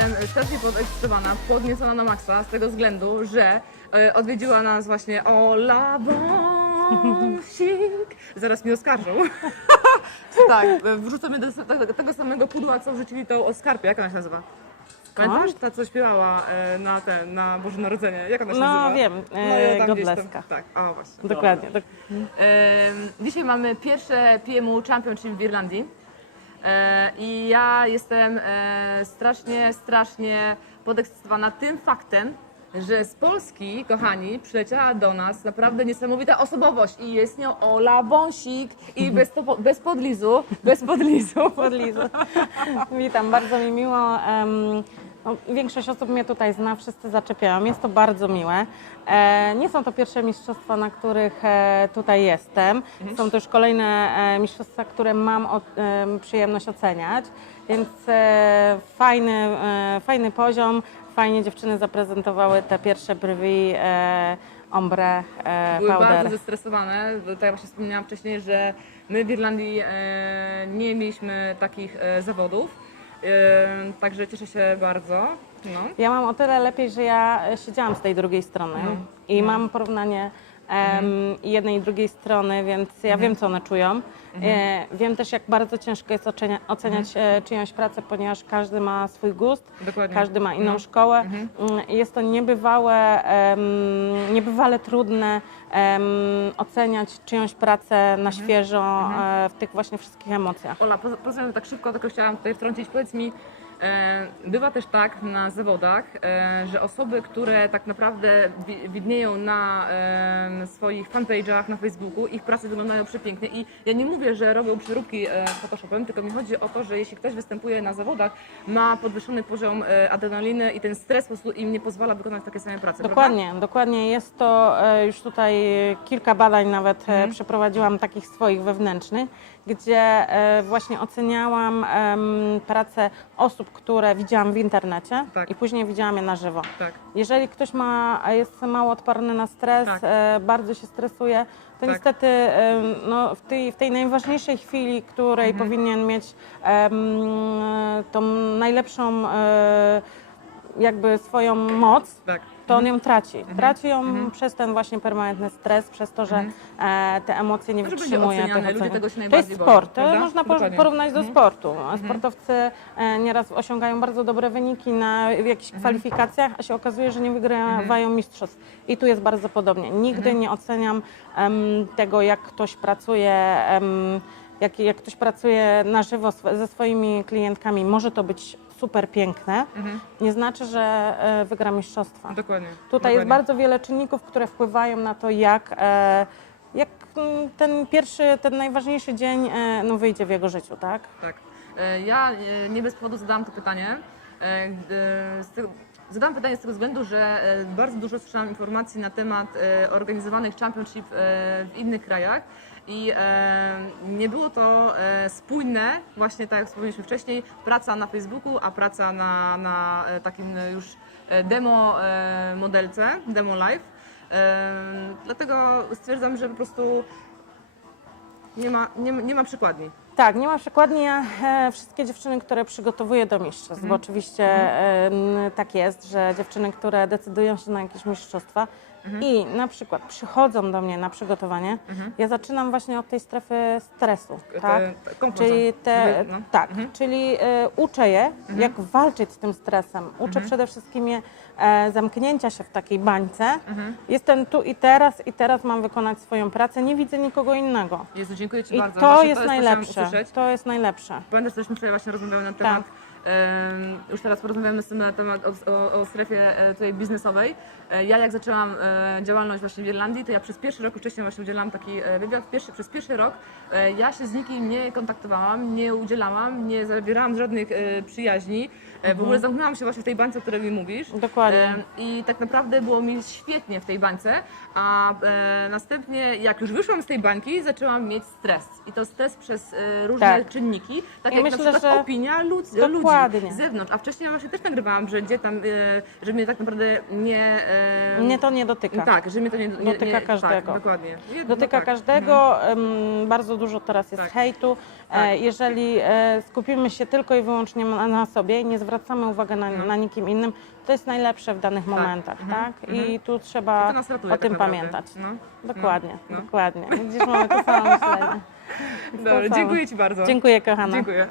jestem strasznie podekscytowana, podniecona na maksa z tego względu, że odwiedziła nas właśnie Ola Wąsik. Zaraz mnie oskarżą. Tak, wrzucamy do tego samego pudła, co wrzucili tą o skarpie. Jak ona się nazywa? Pamiętasz? Ta, co śpiewała na Boże Narodzenie. Jak ona się nazywa? No wiem, ja tam gdzieś Godleska. Tak, a właśnie. Dokładnie. Dzisiaj mamy pierwsze PMU Championship w Irlandii i ja jestem strasznie podekscytowana tym faktem, że z Polski, kochani, przyleciała do nas naprawdę niesamowita osobowość i jest nią Ola Wąsik i bez podlizu. Podlizu. Witam, bardzo mi miło. No, większość osób mnie tutaj zna, wszyscy zaczepiają. Jest to bardzo miłe. Nie są to pierwsze mistrzostwa, na których tutaj jestem. Są to już kolejne mistrzostwa, które mam przyjemność oceniać, więc fajny poziom. Fajnie dziewczyny zaprezentowały te pierwsze brwi ombre Były powder. bardzo zestresowane. Tak jak właśnie wspomniałam wcześniej, że my w Irlandii nie mieliśmy takich zawodów. Także cieszę się bardzo. No. Ja mam o tyle lepiej, że ja siedziałam z tej drugiej strony i mam porównanie jednej i drugiej strony, więc ja wiem, co one czują. Wiem też, jak bardzo ciężko jest oceniać czyjąś pracę, ponieważ każdy ma swój gust, Dokładnie. każdy ma inną szkołę. Jest to niebywale trudne oceniać czyjąś pracę na świeżo w tych właśnie wszystkich emocjach. Ola, pozwolę tak szybko, tylko chciałam tutaj wtrącić. Powiedz mi, bywa też tak na zawodach, że osoby, które tak naprawdę widnieją na swoich fanpage'ach na Facebooku, ich prace wyglądają przepięknie i ja nie mówię, że robią przeróbki Photoshopem, tylko mi chodzi o to, że jeśli ktoś występuje na zawodach, ma podwyższony poziom adrenaliny i ten stres po prostu im nie pozwala wykonać takie same prace. Dokładnie, prawda? dokładnie. Jest to już tutaj kilka badań nawet przeprowadziłam takich swoich wewnętrznych, gdzie właśnie oceniałam pracę osób, które widziałam w internecie Tak. i później widziałam je na żywo. Tak. Jeżeli ktoś jest mało odporny na stres, Tak. bardzo się stresuje, to Tak. niestety no, w tej najważniejszej chwili, której powinien mieć tą najlepszą jakby swoją moc, Tak. to on ją traci. Traci ją przez ten właśnie permanentny stres, przez to, że te emocje nie Może będzie wytrzymuje. oceniany, tych ludzie ocen. tego się To jest najbardziej boją, sport, to prawda? można Dokładnie. porównać do sportu. Sportowcy nieraz osiągają bardzo dobre wyniki w jakichś kwalifikacjach, a się okazuje, że nie wygrywają mistrzostw. I tu jest bardzo podobnie. Nigdy nie oceniam tego, jak ktoś pracuje, jak ktoś pracuje na żywo ze swoimi klientkami. Może to być super piękne, nie znaczy, że wygra mistrzostwa. Dokładnie. Tutaj jest bardzo wiele czynników, które wpływają na to, jak ten najważniejszy dzień no, wyjdzie w jego życiu, tak? Tak. Ja nie bez powodu zadałam to pytanie. Zadałam pytanie z tego względu, że bardzo dużo słyszałam informacji na temat organizowanych championship w innych krajach i nie było to spójne, właśnie tak jak wspomnieliśmy wcześniej, praca na Facebooku, a praca na takim już demo modelce, demo live. Dlatego stwierdzam, że po prostu nie ma przykładni. Tak, nie ma przykładni. Ja wszystkie dziewczyny, które przygotowuję do mistrzostw, bo oczywiście tak jest, że dziewczyny, które decydują się na jakieś mistrzostwa i na przykład przychodzą do mnie na przygotowanie, ja zaczynam właśnie od tej strefy stresu, tak? Czyli czyli uczę je, jak walczyć z tym stresem. Uczę przede wszystkim je zamknięcia się w takiej bańce. Jestem tu i teraz mam wykonać swoją pracę, nie widzę nikogo innego. Jezu, dziękuję Ci I bardzo. to Właśnie jest to chciałam najlepsze. usłyszeć. To jest najlepsze. Pamiętasz, żeśmy wczoraj właśnie rozmawiały na temat, już teraz porozmawiamy z tym na temat o strefie tutaj biznesowej. Ja jak zaczęłam działalność właśnie w Irlandii, to ja przez pierwszy rok wcześniej właśnie udzielałam taki wywiad. Przez pierwszy rok ja się z nikim nie kontaktowałam, nie udzielałam, nie zawierałam żadnych przyjaźni. W ogóle zamknęłam się właśnie w tej bańce, o której mi mówisz. Dokładnie. I tak naprawdę było mi świetnie w tej bańce, a następnie jak już wyszłam z tej bańki, zaczęłam mieć stres. I to stres przez różne czynniki, tak Ja jak myślę, na przykład że opinia ludzi Dokładnie. z zewnątrz. A wcześniej ja właśnie też nagrywałam, że gdzie tam, że mnie tak naprawdę nie... Mnie to nie dotyka. Tak, że mnie to nie... Dotyka każdego. Tak, dokładnie. Dotyka tak. każdego, bardzo dużo teraz jest Tak. hejtu. Tak. Jeżeli skupimy się tylko i wyłącznie na sobie i nie zwracamy uwagi na nikim innym, to jest najlepsze w danych momentach, tak? I tu trzeba To nas ratuje o tym tak naprawdę. pamiętać. No. Dokładnie, No. dokładnie. Widzisz, mamy to samo myślenie. Dobra, dziękuję Ci bardzo. Dziękuję, kochana. Dziękuję.